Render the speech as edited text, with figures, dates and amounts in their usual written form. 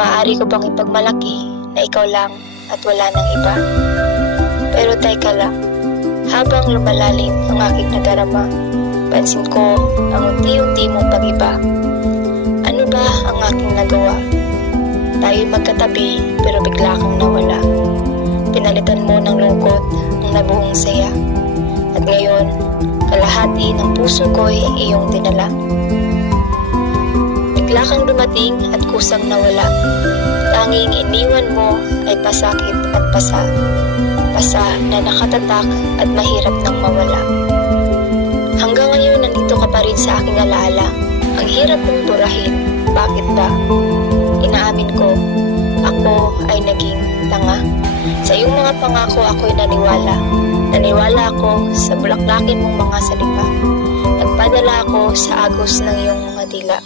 Maaari ko bang ipagmalaki na ikaw lang at wala nang iba? Pero teka lang, habang lumalalim ang aking nadarama, pansin ko ang unti-unti mong pag-iba. Ano ba ang aking nagawa? Tayo magkatabi pero bigla kang nawala. Pinalitan mo ng lungkot ang nabuong saya. At ngayon, kalahati ng puso ko'y iyong dinala. Bigla kang dumating at kusang nawala. Tanging iniwan mo ay pasakit at pasa. Pasa na nakatatak at mahirap nang mawala. Hanggang ngayon nandito ka pa rin sa aking alaala. Ang hirap mong burahin. Bakit ba? Inaamin ko, ako ay naging tanga. Sa iyong mga pangako ako'y naniwala. Naniwala ako sa bulaklakin mong mga salita. Nagpadala ako sa agos ng iyong mga dila.